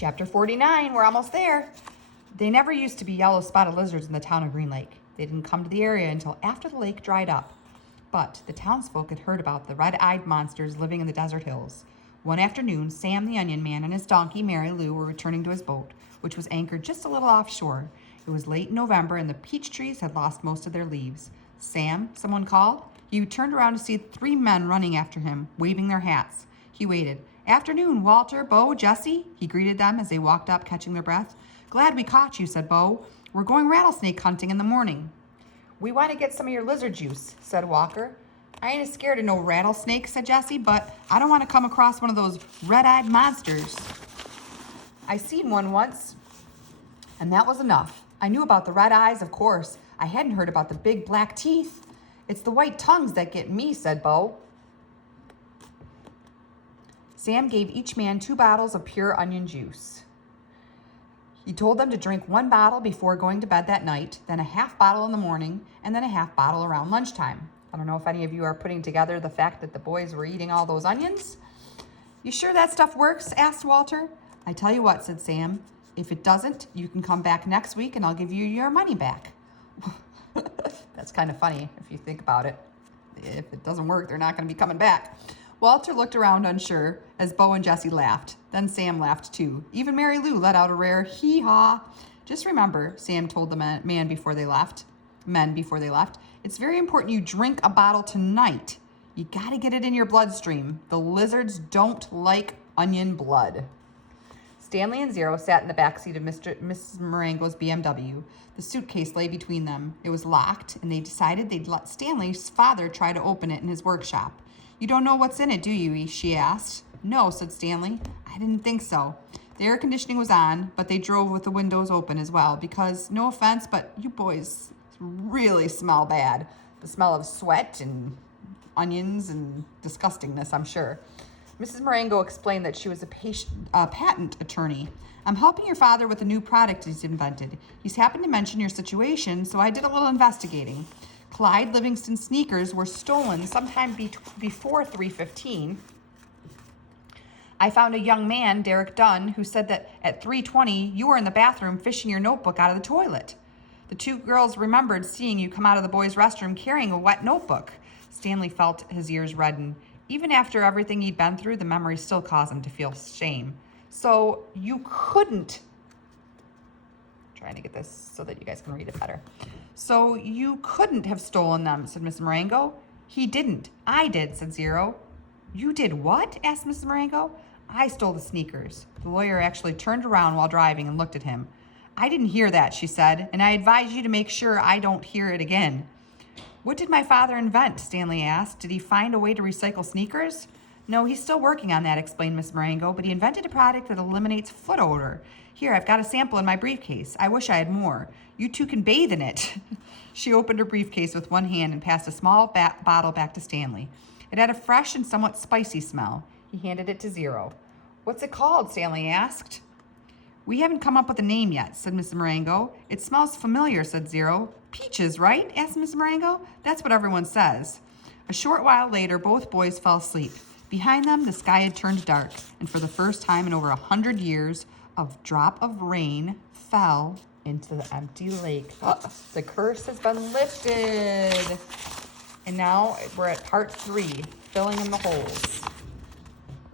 Chapter 49, we're almost there. They never used to be yellow spotted lizards in the town of Green Lake. They didn't come to the area until after the lake dried up. But the townsfolk had heard about the red-eyed monsters living in the desert hills. One afternoon, Sam the Onion Man and his donkey, Mary Lou, were returning to his boat, which was anchored just a little offshore. It was late in November, and the peach trees had lost most of their leaves. "Sam," someone called. He turned around to see 3 men running after him, waving their hats. He waited. "Afternoon, Walter, Bo, Jesse," he greeted them as they walked up, catching their breath. "Glad we caught you," said Bo. "We're going rattlesnake hunting in the morning." "We want to get some of your lizard juice," said Walker. "I ain't scared of no rattlesnake," said Jesse, "but I don't want to come across one of those red-eyed monsters. I seen one once, and that was enough. I knew about the red eyes, of course. I hadn't heard about the big black teeth. It's the white tongues that get me," said Bo. Sam gave each man 2 bottles of pure onion juice. He told them to drink 1 bottle before going to bed that night, then a half bottle in the morning, and then a half bottle around lunchtime. I don't know if any of you are putting together the fact that the boys were eating all those onions. "You sure that stuff works?" asked Walter. "I tell you what," said Sam. "If it doesn't, you can come back next week and I'll give you your money back." That's kind of funny if you think about it. If it doesn't work, they're not going to be coming back. Walter looked around unsure as Bo and Jesse laughed. Then Sam laughed too. Even Mary Lou let out a rare hee-haw. "Just remember," Sam told the men before they left, "it's very important you drink a bottle tonight. You got to get it in your bloodstream. The lizards don't like onion blood." Stanley and Zero sat in the back seat of Mrs. Marengo's BMW. The suitcase lay between them. It was locked, and they decided they'd let Stanley's father try to open it in his workshop. "You don't know what's in it, do you?" she asked. "No," said Stanley. "I didn't think so." The air conditioning was on, but they drove with the windows open as well because, no offense, but you boys really smell bad. The smell of sweat and onions and disgustingness, I'm sure. Mrs. Marengo explained that she was a patent attorney. "I'm helping your father with a new product he's invented. He's happened to mention your situation, so I did a little investigating. Clyde Livingston sneakers were stolen sometime before 3:15. I found a young man, Derek Dunn, who said that at 3:20 you were in the bathroom fishing your notebook out of the toilet. The 2 girls remembered seeing you come out of the boys' restroom carrying a wet notebook." Stanley felt his ears redden. Even after everything he'd been through, the memory still caused him to feel shame. "So you couldn't..." Trying to get this so that you guys can read it better. "So you couldn't have stolen them," said Miss Marengo. "He didn't. I did," said Zero. "You did what?" asked Mrs. Marengo. "I stole the sneakers." The lawyer actually turned around while driving and looked at him. "I didn't hear that," she said, "and I advise you to make sure I don't hear it again." "What did my father invent?" Stanley asked. "Did he find a way to recycle sneakers?" "No, he's still working on that," explained Miss Marengo, "but he invented a product that eliminates foot odor. Here, I've got a sample in my briefcase. I wish I had more. You 2 can bathe in it." She opened her briefcase with one hand and passed a small bottle back to Stanley. It had a fresh and somewhat spicy smell. He handed it to Zero. "What's it called?" Stanley asked. "We haven't come up with a name yet," said Miss Marengo. "It smells familiar," said Zero. "Peaches, right?" asked Miss Marengo. "That's what everyone says." A short while later, both boys fell asleep. Behind them, the sky had turned dark, and for the first time in over 100 years, a drop of rain fell into the empty lake. The curse has been lifted. And now we're at part 3, filling in the holes.